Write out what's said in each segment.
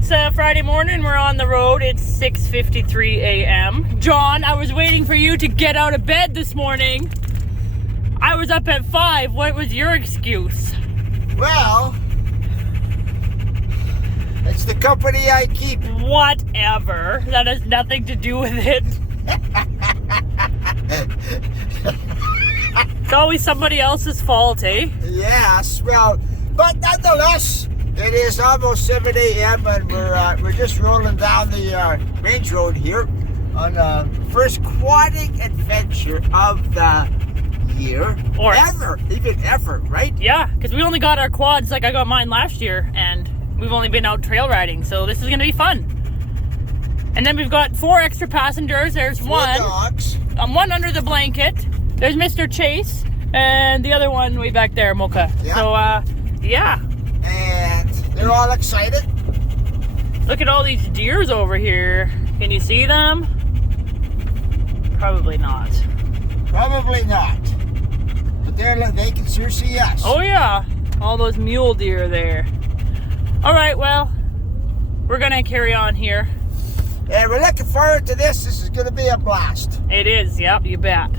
It's Friday morning. We're on the road. It's 6:53 a.m. John, I was waiting for you to get out of bed this morning. I was up at 5. What was your excuse? Well, it's the company I keep. Whatever. That has nothing to do with it. It's always somebody else's fault, eh? Yes, well, but nonetheless, it is almost 7 a.m. and we're just rolling down the range road here on the first quadding adventure of the year. Or even ever, right? Yeah, because we only got our quads, like I got mine last year, and we've only been out trail riding, so this is going to be fun. And then we've got 4 extra passengers. There's 4 one. dogs. One under the blanket. There's Mr. Chase, and the other one way back there, Mocha. Yeah. So, yeah. And they're all excited. Look at all these deers over here. Can you see them? Probably not. Probably not. But they can sure see us. Oh, yeah. All those mule deer there. All right, well, we're going to carry on here. And we're looking forward to this. This is going to be a blast. It is, yep, you bet.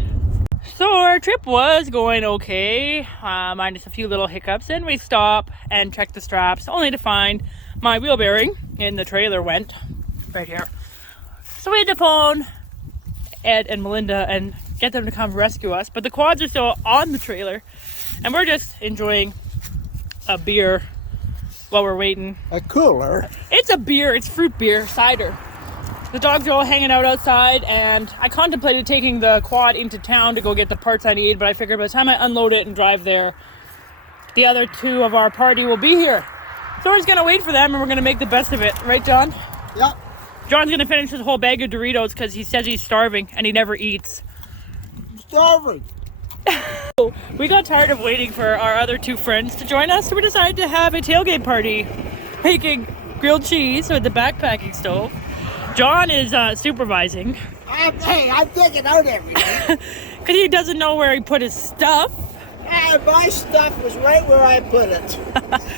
So our trip was going okay, minus a few little hiccups, and we stop and check the straps, only to find my wheel bearing in the trailer went right here. So we had to phone Ed and Melinda and get them to come rescue us, but the quads are still on the trailer, and we're just enjoying a beer while we're waiting. A cooler. It's a beer, it's fruit beer, cider. The dogs are all hanging out outside, and I contemplated taking the quad into town to go get the parts I need, but I figured by the time I unload it and drive there, the other 2 of our party will be here. So we're just going to wait for them, and we're going to make the best of it. Right, John? Yep. John's going to finish his whole bag of Doritos because he says he's starving, and he never eats. Starving. We got tired of waiting for our other 2 friends to join us, so we decided to have a tailgate party, making grilled cheese with the backpacking stove. John is supervising. I'm taking out everything. Because he doesn't know where he put his stuff. My stuff was right where I put it.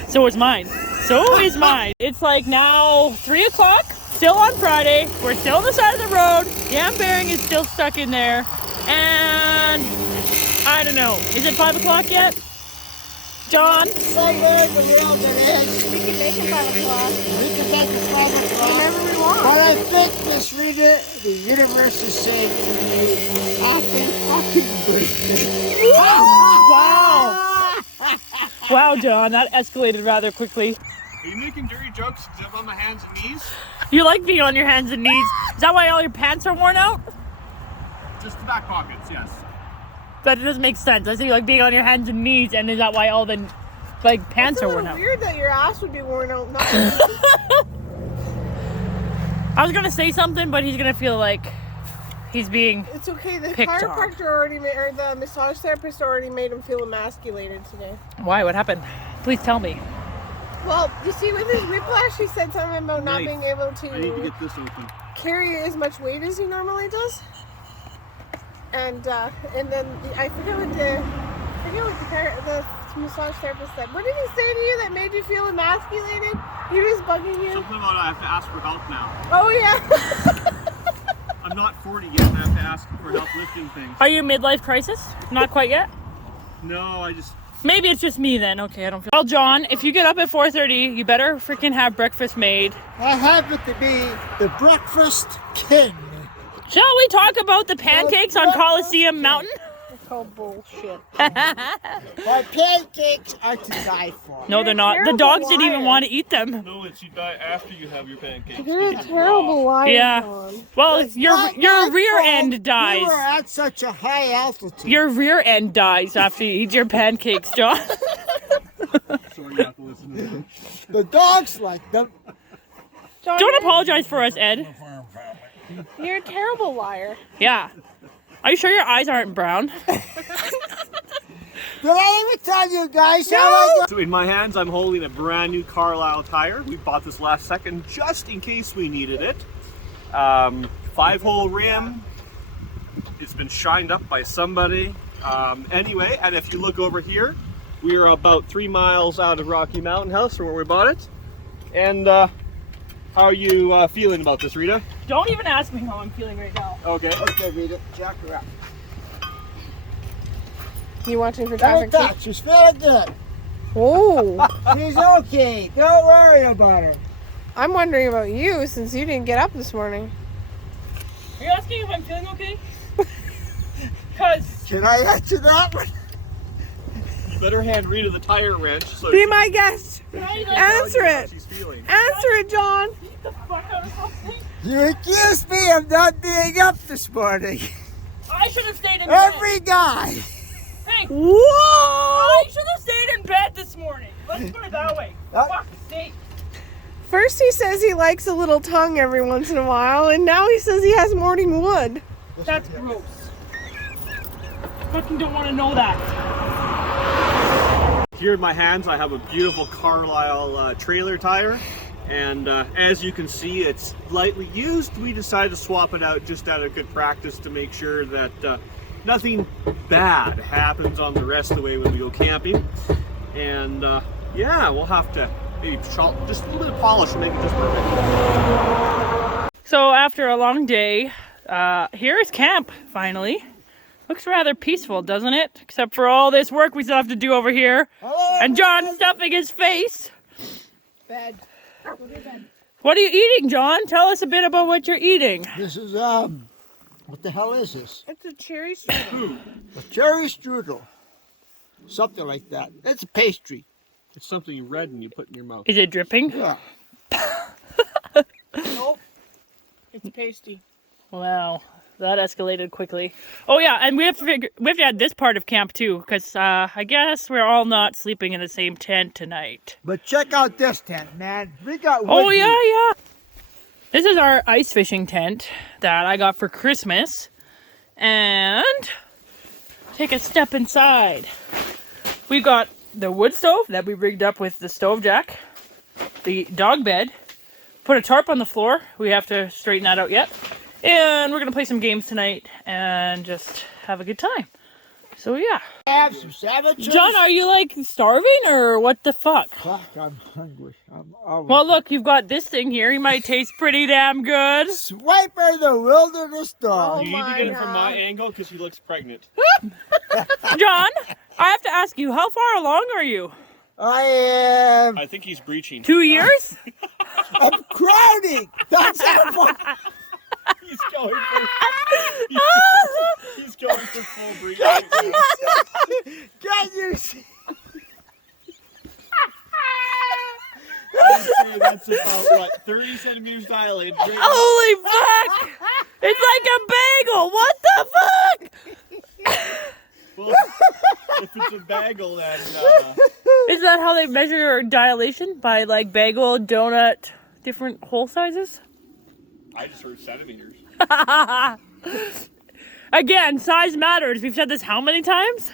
So is mine. So is mine. It's like now 3 o'clock, still on Friday. We're still on the side of the road. Yam bearing is still stuck in there. And I don't know. Is it 5 o'clock yet? John? So good when you're out there, We can make it 5 o'clock. we can make it 5 o'clock. Whenever we want. But I think, Miss Rita, the universe is saying to me, happy birthday. Wow. Wow, John, that escalated rather quickly. Are you making dirty jokes because I'm on my hands and knees? You like being on your hands and knees. Is that why all your pants are worn out? Just the back pockets, yes. That doesn't make sense. I think you like being on your hands and knees, and is that why all the pants are worn out? It's weird that your ass would be worn out. Not I was gonna say something, but he's gonna feel like he's being. It's okay. The Picked on. chiropractor already made, or the massage therapist already made him feel emasculated today. Why? What happened? Please tell me. Well, you see, with his whiplash, he said something about not Knife. being able I need to to get this open. carry as much weight as he normally does. And then I forget what the massage therapist said. What did he say to you that made you feel emasculated? He was bugging you. Something about I have to ask for help now. Oh yeah. I'm not 40 yet and I have to ask for help lifting things. Are you midlife crisis? Not quite yet. No, I just... Maybe it's just me then. Okay, I don't feel. Well, John, if you get up at 4:30, you better freaking have breakfast made. I happen to be the breakfast king. Shall we talk about the pancakes on Coliseum Mountain? It's all bullshit. My pancakes are to die for. No, they're not. The terrible dogs didn't even liar. want to eat them. No, it's you die after you have your pancakes. You're a terrible liar, Yeah. John. Well, It's your not your my rear fault. end We dies. were at such a high altitude. Your rear end dies after you eat your pancakes, John. Sorry, you have to listen to them. The dogs like them. John, Don't apologize for us, Ed. You're a terrible liar. Yeah. Are you sure your eyes aren't brown? Did I even tell you guys how I got? So in my hands, I'm holding a brand new Carlisle tire. We bought this last second just in case we needed it. 5-hole rim. It's been shined up by somebody. Anyway, and if you look over here, we are about 3 miles out of Rocky Mountain House from where we bought it. And How are you feeling about this, Rita? Don't even ask me how I'm feeling right now. Okay. Okay, Rita, jack her up. You watching for Don't traffic? touch. She's feeling good. Oh, She's okay. Don't worry about her. I'm wondering about you since you didn't get up this morning. Are you asking if I'm feeling okay? Because Can I answer that one? Better hand Rita the tire wrench so Be she my guest. can I Answer can tell you how it. she's feeling. Answer it, John. get the fuck out of something? You accused me of not being up this morning. I should have stayed in bed. Every guy. Hey, Whoa! I should have stayed in bed this morning. Let's put it that way. Fuck's sake. First he says he likes a little tongue every once in a while, and now he says he has morning wood. That's gross. Fucking don't want to know that. Here in my hands, I have a beautiful Carlisle trailer tire. And as you can see, it's lightly used. We decided to swap it out just out of good practice to make sure that nothing bad happens on the rest of the way when we go camping. And yeah, we'll have to maybe just a little bit of polish and make it just perfect. So after a long day, here is camp finally. Looks rather peaceful, doesn't it? Except for all this work we still have to do over here. And John stuffing his face. Bed. Go to bed. What are you eating, John? Tell us a bit about what you're eating. This is, what the hell is this? It's a cherry strudel. A cherry strudel. Something like that. It's a pastry. It's something you read and you put in your mouth. Is it dripping? Yeah. Nope. It's pasty. Wow, that escalated quickly. Oh yeah, and we have to add this part of camp too, because I guess we're all not sleeping in the same tent tonight. But check out this tent, man. We got wood Oh heat. yeah. This is our ice fishing tent that I got for Christmas. And take a step inside. We've got the wood stove that we rigged up with the stove jack, the dog bed, put a tarp on the floor. We have to straighten that out yet. And we're going to play some games tonight and just have a good time. So yeah. Have some sandwiches. John, are you like starving or what the fuck? Fuck, I'm hungry. I'm always... Well, look, you've got this thing here. He might taste pretty damn good. Swiper the wilderness dog. You need to get it from my angle because she looks pregnant. John, I have to ask you, how far along are you? I am... I think he's breaching. 2 years? I'm crowding. That's how far... He's going for he's going for full breaching. Can you see? I'd say that's about what 30 centimeters dilated. Right now. Holy fuck! It's like a bagel. What the fuck? Well, if it's a bagel, then Is that how they measure dilation? By like bagel, donut, different hole sizes? I just heard centimeters. Again, size matters. We've said this how many times?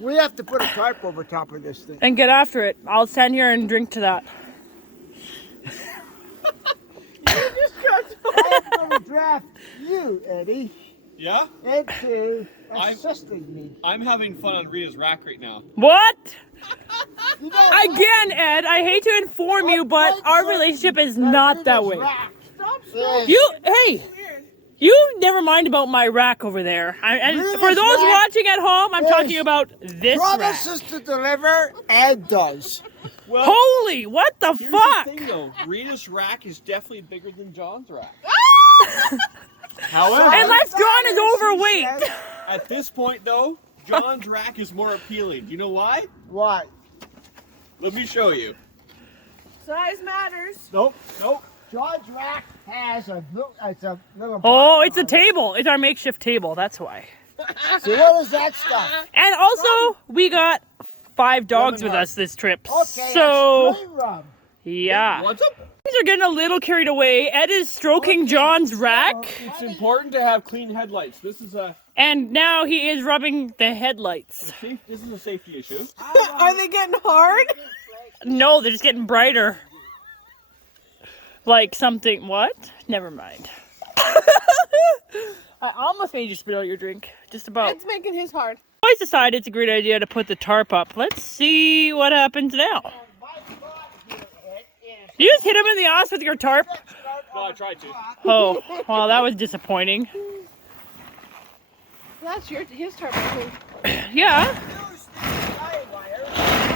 We have to put a tarp over top of this thing. And get after it. I'll stand here and drink to that. I'm going to draft you, Eddie, Yeah? into assisting me. I'm having fun on Rita's rack right now. What? You know, Again, Ed, I hate to inform you, but our relationship is not that way. Stop. Hey, you never mind about my rack over there. And Rita's for those rack watching at home, I'm is talking about this rack. promises to deliver and does. Well, Holy, what the here's fuck? the thing though. Rita's rack is definitely bigger than John's rack. However, Unless John is overweight. At this point though, John's rack is more appealing. Do you know why? Why? Let me show you. Size matters. Nope. John's rack has a little. Oh, it's a table. It's our makeshift table. That's why. So what is that stuff? And also, we got 5 dogs with us this trip. Okay, So, that's string rum. yeah. What's up? Things are getting a little carried away. Ed is stroking John's rack. It's important to have clean headlights. This is a And now he is rubbing the headlights. this is a safety issue. Are they getting hard? No, they're just getting brighter. Like something, what? Never mind. I almost made you spit out your drink. Just about. It's making his hard. I always decided it's a great idea to put the tarp up. Let's see what happens now. My spot here, Ed, is You just hit him in the ass with your tarp? No, I tried to. Oh, well, that was disappointing. That's his tarp, I think. Yeah,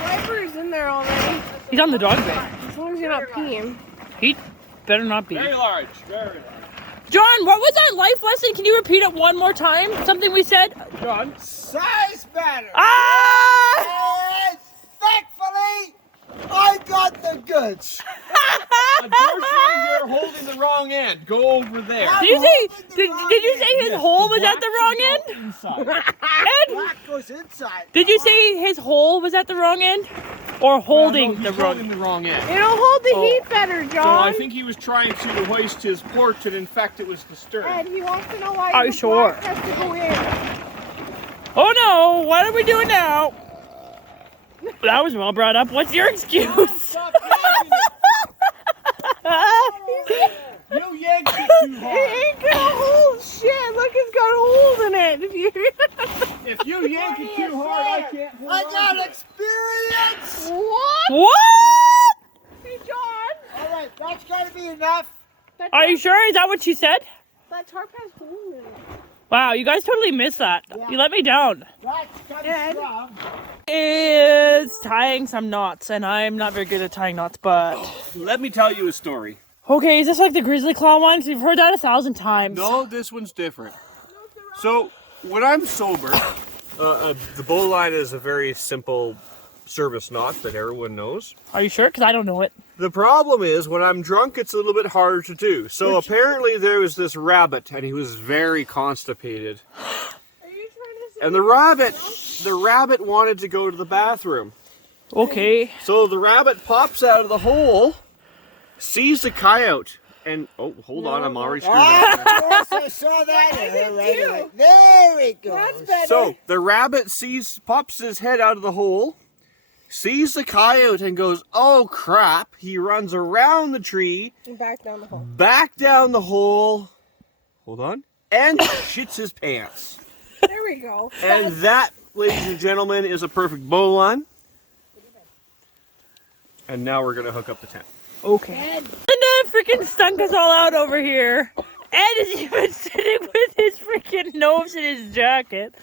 Viper's in there already. he's on the dog bed. As long as you're not peeing. He better not be. Very large, very large. John, what was that life lesson? Can you repeat it one more time? Something we said? John. Size matters. Ah! And thankfully, I got the goods. Unfortunately, you're holding the wrong end. Go over there. Did you say, did you say his hole was at the wrong end? Inside. Ed, Black goes inside. did you say his hole was at the wrong end? Or holding No, the he's wrong holding the wrong end. It'll hold the Oh. heat better, So John. I think he was trying to hoist his port, and in fact, it was the stern. And he wants to know why Are you the sure? black has to go in. Oh no, what are we doing now? That was well brought up. What's your excuse? Stop yanking it. You yanked it too It hard. ain't gonna hold shit. Look, it's got holes in it. If you yank it too hard, I can't hold I on got to it. experience. What? What? Hey, John. All right, that's got to be enough. That Are you sure? Is that what she said? That tarp has holes in it. Wow, you guys totally missed that. You let me down. That's kind Ed? of strong. Is tying some knots, and I'm not very good at tying knots, but... Let me tell you a story. Okay, is this like the grizzly claw one? 'Cause we've heard that 1,000 times. No, this one's different. So, when I'm sober, the bowline is a very simple service knot that everyone knows. Are you sure? Because I don't know it. The problem is, when I'm drunk, it's a little bit harder to do. So apparently there was this rabbit, and he was very constipated. Are you trying to say? And the rabbit wanted to go to the bathroom. Okay. So the rabbit pops out of the hole, sees the coyote, and oh, hold on, I'm already screwed up. Yes, I saw that. Right away. There we go. That's better. So the rabbit pops his head out of the hole, sees the coyote, and goes, "Oh crap!" He runs around the tree, And back down the hole. back down the hole. Hold on, and shits his pants. There we go. And that, ladies and gentlemen, is a perfect bowline. And now we're gonna hook up the tent. Okay. Ed. Linda freaking stunk us all out over here. Ed is even sitting with his freaking nose in his jacket.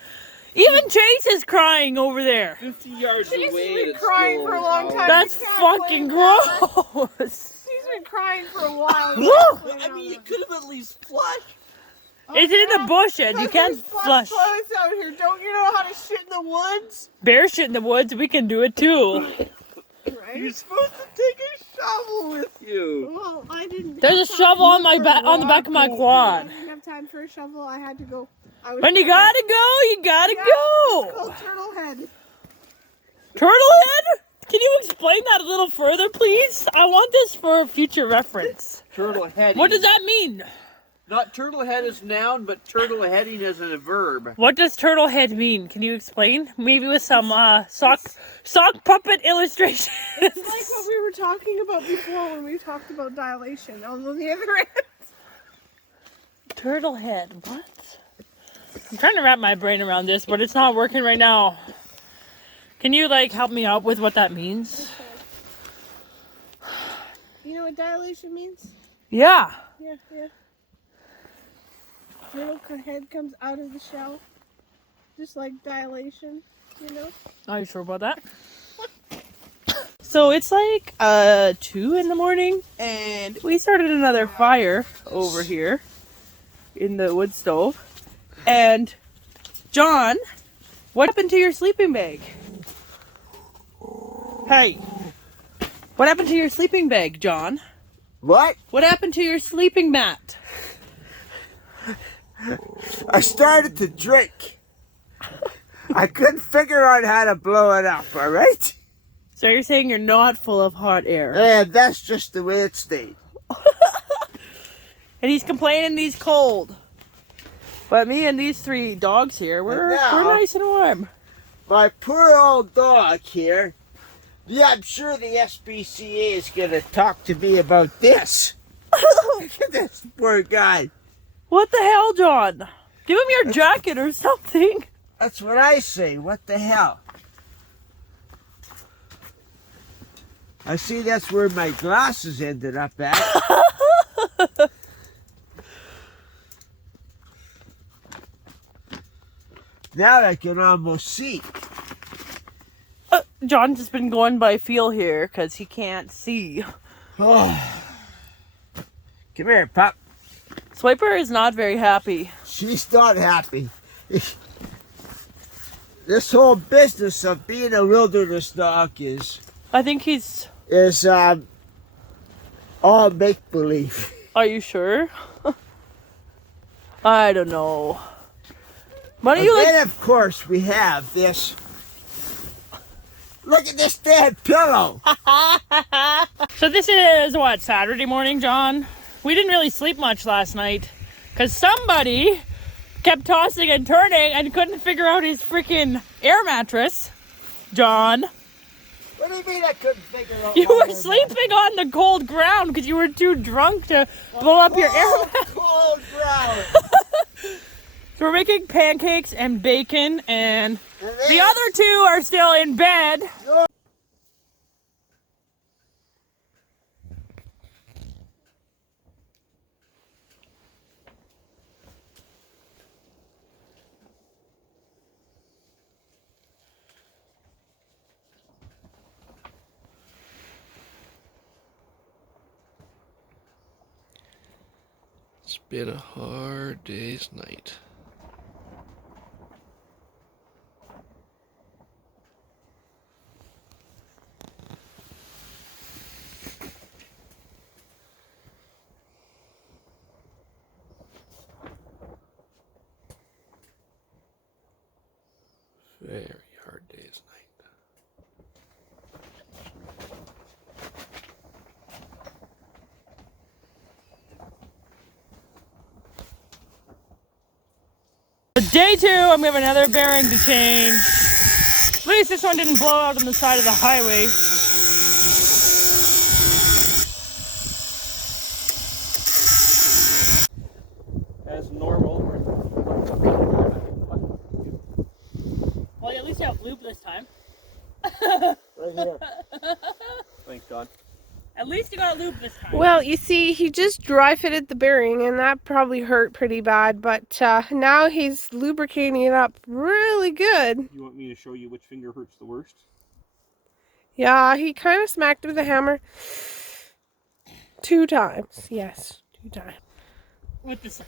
Even Chase is crying over there. 50 yards She's been crying for a long time. That's You can't fucking blame that. gross. She's been crying for a while. Woo! I mean, you could have at least flushed. It's in the bush, Ed. You can't flush. toilets out here. Don't you know how to shit in the woods? Bear shit in the woods, we can do it too. Right? You're supposed to take a shovel with you. Well, I didn't. There's a have time shovel on my for back, on the back of my I quad. didn't have time for a shovel. I had to go. I was When you gotta go, you gotta It's go. called turtle head. Turtlehead? Can you explain that a little further, please? I want this for future reference. Turtle heading. What does that mean? Not turtle head as noun, but turtle heading as a verb. What does turtlehead mean? Can you explain? Maybe with some sock puppet illustrations. It's like what we were talking about before when we talked about dilation. On the other end. Turtlehead, what? I'm trying to wrap my brain around this, but it's not working right now. Can you like help me out with what that means? You know what dilation means? Yeah. Yeah. Turtle head comes out of the shell. Just like dilation, you know? Are you sure about that? So it's like 2 in the morning, and we started another fire over here in the wood stove. And John, what happened to your sleeping bag? Hey, what happened to your sleeping bag, John? What? What happened to your sleeping mat? I started to drink. I couldn't figure out how to blow it up, all right? So you're saying you're not full of hot air. And that's just the way it stayed. And he's complaining he's cold. But me and these 3 dogs here, we're now- nice and warm. My poor old dog here. Yeah, I'm sure the SPCA is going to talk to me about this. Look at this poor guy. What the hell, John? Give him your jacket or something. That's what I say. What the hell? I see that's where my glasses ended up at. Now I can almost see. John's just been going by feel here because he can't see. Oh. Come here, pup. Swiper is not very happy. She's not happy. This whole business of being a wilderness dog is I think he's... all make-believe. Are you sure? I don't know. Why don't And you like... then, of course, we have this. Look at this damn pillow. So this is, what, Saturday morning, John? We didn't really sleep much last night because somebody kept tossing and turning and couldn't figure out his freaking air mattress. John, What do you mean I couldn't figure out? you my were air sleeping on the cold ground because you were too drunk to blow up your air mattress. Cold ground. So we're making pancakes and bacon, and And the then- other two are still in bed. It's been a hard day's night. Very hard day's night. Day two, I'm gonna have another bearing to change. At least this one didn't blow out on the side of the highway. As normal. Well, at least you have lube this time. Right here. Thanks, God. At least you got lube this time. Well, you see, he just dry fitted the bearing, and that probably hurt pretty bad. But now he's lubricating it up really good. You want me to show you which finger hurts the worst? Yeah, he kind of smacked it with a hammer 2 times. Yes, 2 times. With this,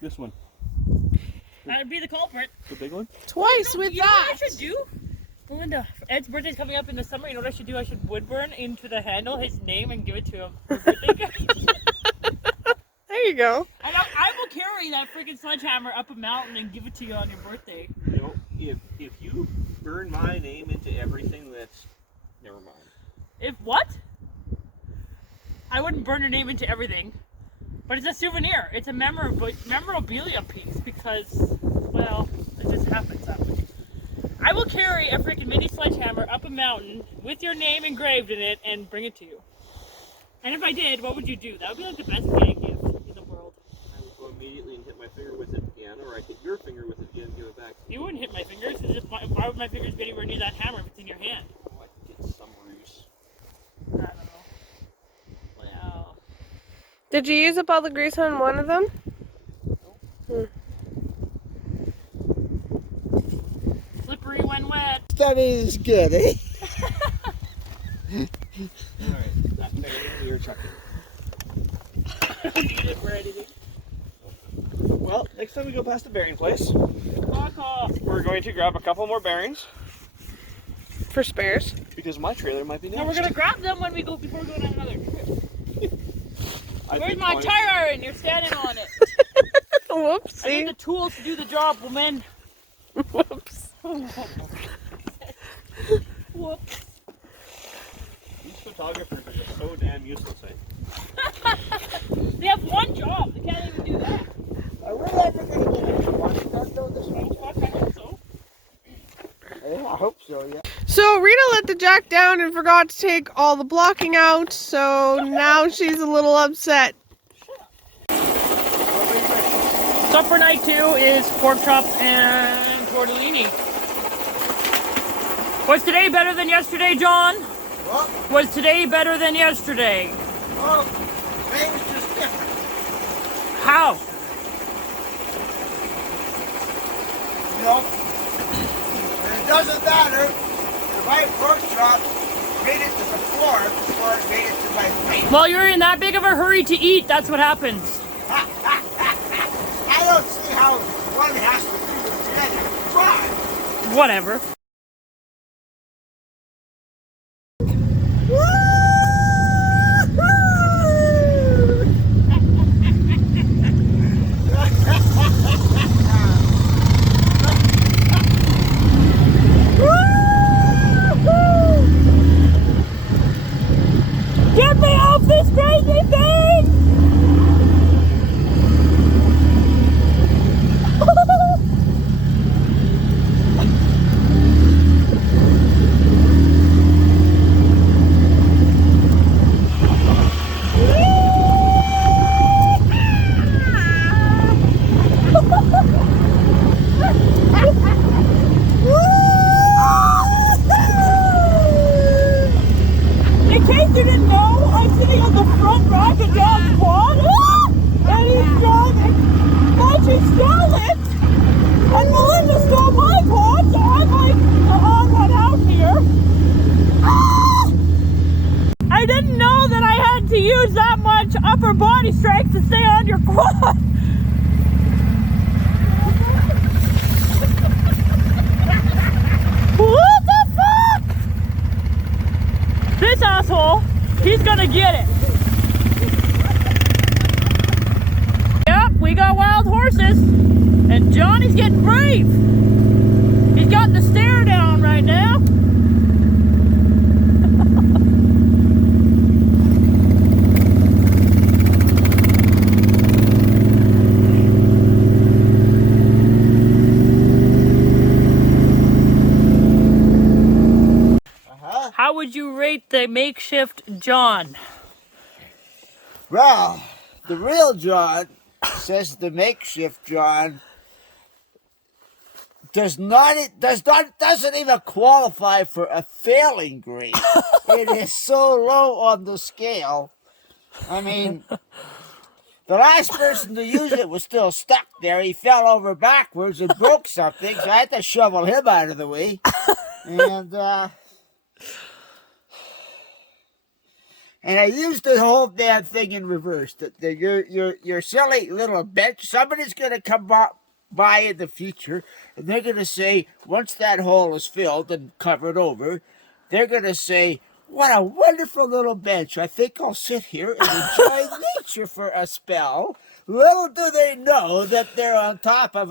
This one. that'd be the culprit. The big one? Twice with You know what I that. should do? Melinda, Ed's birthday's coming up in the summer. You know what I should do? I should wood burn into the handle his name and give it to him for birthday gift. There you go. And I will carry that freaking sledgehammer up a mountain and give it to you on your birthday. You know, if you burn my name into everything, that's... Never mind. If what? I wouldn't burn your name into everything. But it's a souvenir. It's a memorabilia piece because, well, it just happens that way. I will carry a freaking mini sledgehammer up a mountain with your name engraved in it and bring it to you. And if I did, what would you do? That would be like the best getting gift in the world. I would go immediately and hit my finger with it again, or I'd hit your finger with it again and give it back to you. You wouldn't hit my fingers. It's just why would my fingers be anywhere near that hammer if it's in your hand? Oh, I could get some ruse. I don't know. Well, Did you use up all the grease on one of them? slippery when wet. That is good, eh? Alright, that bearing you're chucking. I don't need it for anything. Well, next time we go past the bearing place, Fuck off. we're going to grab a couple more bearings, For spares. because my trailer might be next. No, we're gonna grab them when we go before we go on another trip. I Where's think my mine- tire iron? You're standing on it. I need Whoopsie. the tools to do the job, woman. Whoops. Whoops. These photographers are just so damn useless, eh? They have one job. They can't even do that. Are we ever going to get any water done though this week? Fuck, I hope so. Yeah, I hope so, yeah. So Rita let the jack down and forgot to take all the blocking out, so now she's a little upset. So for night 2 is pork chops and tortellini. Was today better than yesterday, John? Well, Was today better than yesterday? well, today was just different. How? You know, and it doesn't matter if my pork chop made it to the floor before it made it to my face. Well, you're in that big of a hurry to eat. That's what happens. I don't see how one has to do it together. But Whatever. Get me off this crazy thing! In case you didn't know, I'm sitting on the front rack of John's quad, and he's driving, but she stole it, and Melinda stole my quad, so I'm like the odd one out here. I didn't know that I had to use that much upper body strength to stay on your quad. What the fuck? This asshole, he's gonna get it. Yep, we got wild horses, and Johnny's getting brave. He's got the stare down right now. How would you rate the makeshift John? well, the real John says the makeshift John doesn't even qualify for a failing grade. It is so low on the scale. I mean, the last person to use it was still stuck there. He fell over backwards and broke something, so I had to shovel him out of the way. And I used the whole damn thing in reverse. Your silly little bench. Somebody's gonna come by in the future, and they're gonna say, once that hole is filled and covered over, they're gonna say, "What a wonderful little bench! I think I'll sit here and enjoy nature for a spell." Little do they know that they're on top of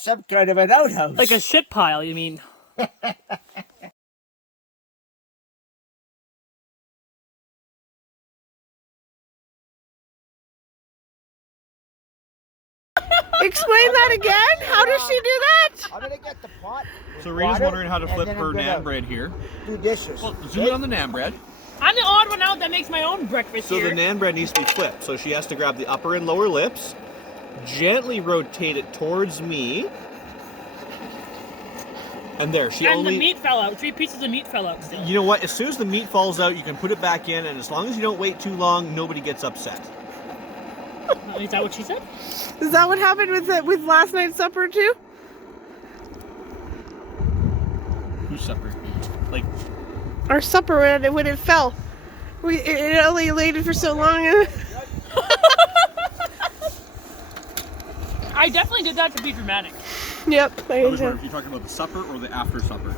some kind of an outhouse. Like a shit pile, you mean? Explain that again. How does she do that? I'm gonna get the pot. So with Rena's water, wondering how to and flip then her I'm gonna naan bread here. Do dishes. Well, zoom in on the naan bread. I'm the odd one out that makes my own breakfast So here. the naan bread needs to be flipped. So she has to grab the upper and lower lips, gently rotate it towards me, and there. And the meat fell out. 3 pieces of meat fell out still. You know what? As soon as the meat falls out, you can put it back in, and as long as you don't wait too long, nobody gets upset. Is that what she said? Is that what happened with last night's supper too? Who's supper? Like, Our supper when it fell. It only laid it for so long. I definitely did that to be dramatic. Yep. I was wondering if you're talking about the supper or the after supper.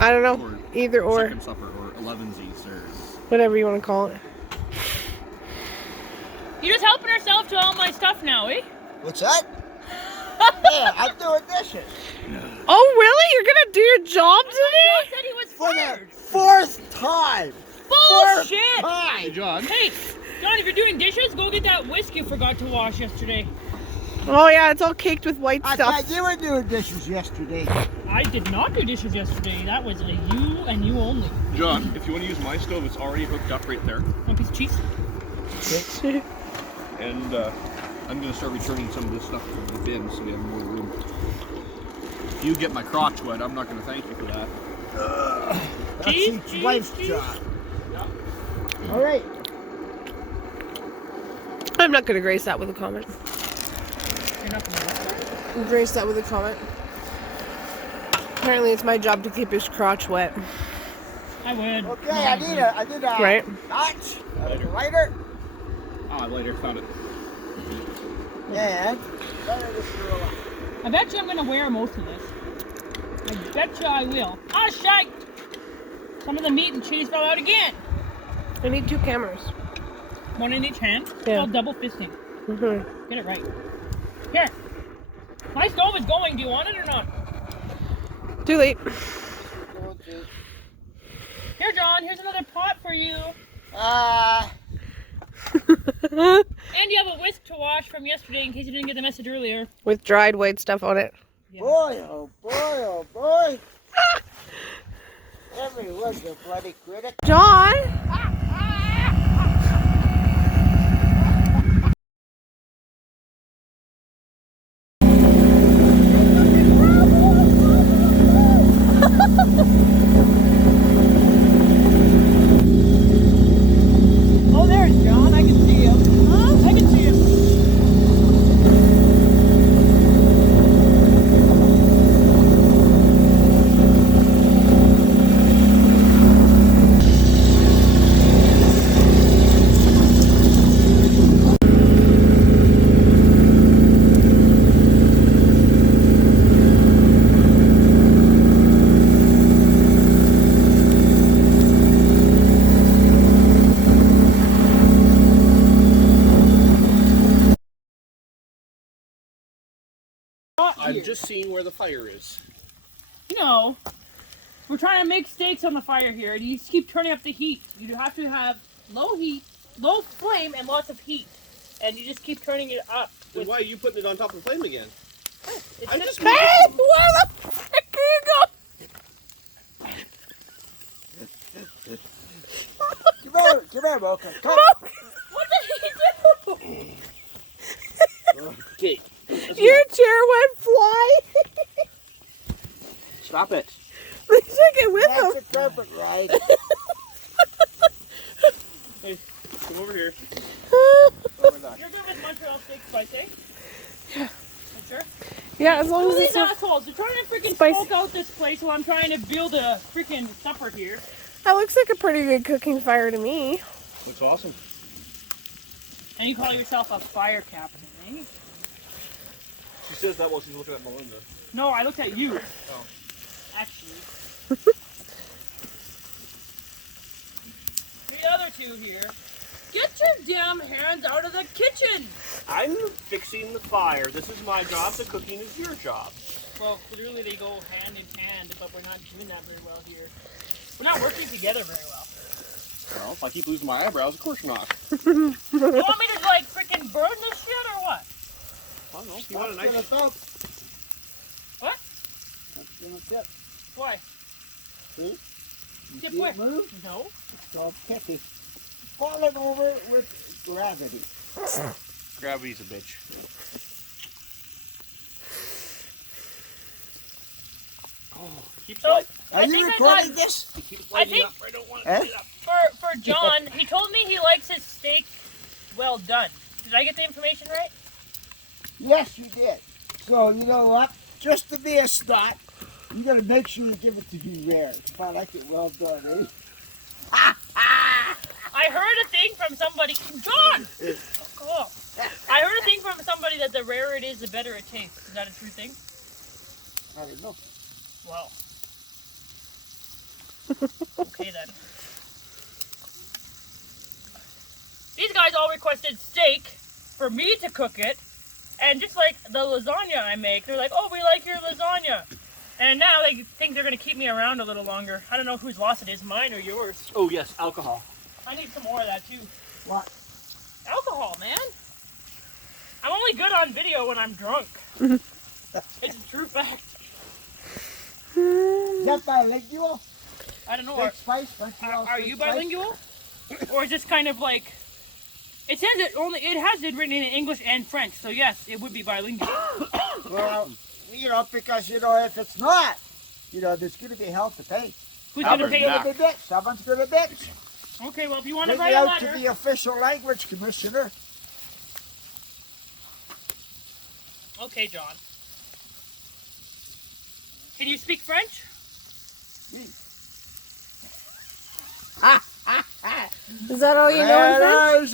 I don't know. Or Either or. second supper or 11sies or... Whatever you want to call it. You're just helping herself to all my stuff now, eh? What's that? Yeah, I'm doing dishes. Oh, really? You're gonna do your job John today? said he was For the fired. 4th time. Bullshit! 4th time. Hey, John. Hey, John, if you're doing dishes, go get that whisk you forgot to wash yesterday. Oh yeah, it's all caked with white I stuff. thought you were doing dishes yesterday. I did not do dishes yesterday. That was a you and you only. John, if you want to use my stove, it's already hooked up right there. One piece of cheese. And I'm going to start returning some of this stuff from the bin so we have more room. If you get my crotch wet, I'm not going to thank you for that. That's Cheese, each cheese, wife's cheese. job. All right. I'm not going to grace that with a comment. You're not gonna Grace that with a comment. Apparently, it's my job to keep his crotch wet. I would. Okay, I need a Right. notch, a lighter, Ah, later, found it. and lighter this girl up. I bet you I'm gonna wear most of this. I bet you I will. Ah, shite! Some of the meat and cheese fell out again. I need 2 cameras. One in each hand. Yeah. Called double fisting. Mm-hmm. Get it right. Here. My stove is going. Do you want it or not? Too late. Here, John. Here's another pot for you. And you have a whisk to wash from yesterday in case you didn't get the message earlier. With dried white stuff on it. Boy, oh boy, oh boy. Everyone's a bloody critic. John! Oh, there's John. I can see him. I can see him. I'm just seeing where the fire is. You know, we're trying to make steaks on the fire here, and you just keep turning up the heat. You have to have low heat, low flame, and lots of heat. And you just keep turning it up. Then why are you putting it on top of the flame again? It's I'm just- just Hey! Where the frick are you going? Come here, Mocha. Come. What did he do? Okay. Your chair went flying. Stop it. They took it with That's them. a carpet ride. Hey, come over here. You're good with Montreal steak spice, eh? Yeah. Sure. Yeah, as long Who as are it's these assholes? They're trying to freaking Spicy. smoke out this place while I'm trying to build a freaking supper here. That looks like a pretty good cooking fire to me. Looks awesome. And you call yourself a fire captain, eh? She says that while she's looking at Melinda. No, I looked at you. Oh. Actually. The other two here. Get your damn hands out of the kitchen! I'm fixing the fire. This is my job. The cooking is your job. Well, clearly they go hand in hand, but we're not doing that very well here. We're not working together very well. Well, if I keep losing my eyebrows, of course not. You want me to, like, freaking burn this shit or what? I don't know. You want a That's nice... gonna What? That's gonna tip. Why? See? You Tip see where? it move? No. It's all tippy. Falling over with gravity. Gravity's a bitch. Oh, keep So, sliding. Are I you think I recording got, this? Keep I sliding think- up. I don't want Eh? to get up. for John, he told me he likes his steak well done. Did I get the information right? Yes, you did. So, you know what? Just to be a stot, you gotta make sure you give it to me rare. If I like it well done, eh? I heard a thing from somebody. John! Oh, I heard a thing from somebody that the rarer it is, the better it tastes. Is that a true thing? I don't know. Wow. Okay then. These guys all requested steak for me to cook it. And just like the lasagna I make, they're like, oh, we like your lasagna. And now they think they're going to keep me around a little longer. I don't know whose loss it is, mine or yours. Oh, yes, alcohol. I need some more of that too. What? Alcohol, man. I'm only good on video when I'm drunk. It's a true fact. Is that bilingual? I don't know. Big spice? Montreal Are big you spice? bilingual? Or is this kind of like... It says it has it written in English and French, so yes, it would be bilingual. Well, you know, because, you know, if it's not, there's going to be hell to pay. Who's gonna pay? Someone's going to bitch. Someone's going to bitch. Okay, well, if you want to Bring write it a out to letter. the official language commissioner. Okay, John. Can you speak French? Is that all you know in French?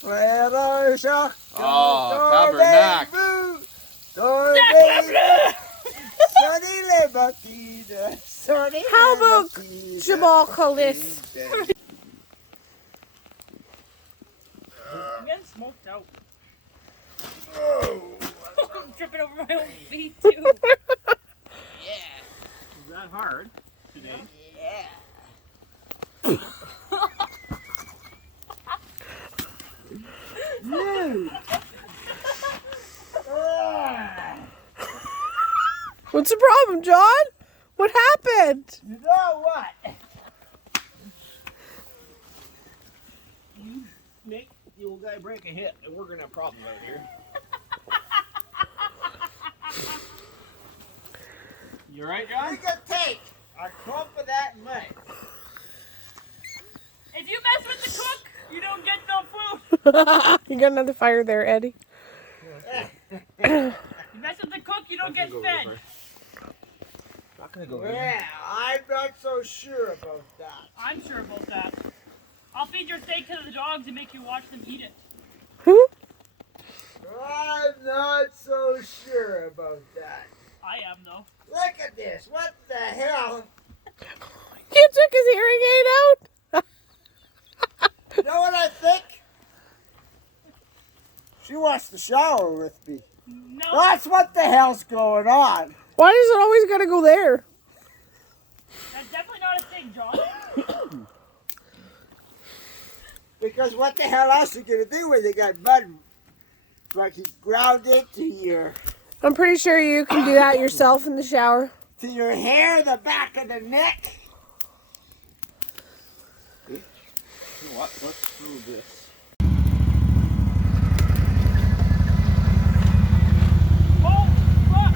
Frère Jacques, Oh, tabernacle. How about Jabal Khalis? I'm getting smoked out. I'm tripping over my own feet, too. Is that hard today? What's the problem, John? What happened? You know what? You make the old guy break a hip, and we're gonna have problems out here. You alright, We John? can take a clump of that mud. If you mess with the cook, you don't get no food. You got another fire there, Eddie. You mess with the cook, you don't get fed. Not gonna go Well, I'm not so sure about that. I'm sure about that. I'll feed your steak to the dogs and make you watch them eat it. Who? I'm not so sure about that. I am, though. Look at this. What the hell? You took his hearing aid out? You know what I think? She wants to shower with me. No. That's what the hell's going on. Why does it always gotta go there? That's definitely not a thing, John. Because what the hell else are you going to do when you got mud fucking ground into your I'm pretty sure you can do that yourself in the shower. to your hair, the back of the neck? You know what? Let's prove this. Oh, fuck.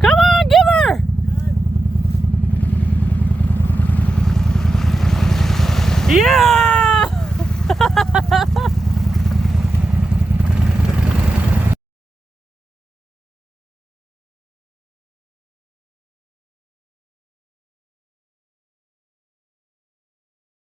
Come on, give her! Yeah!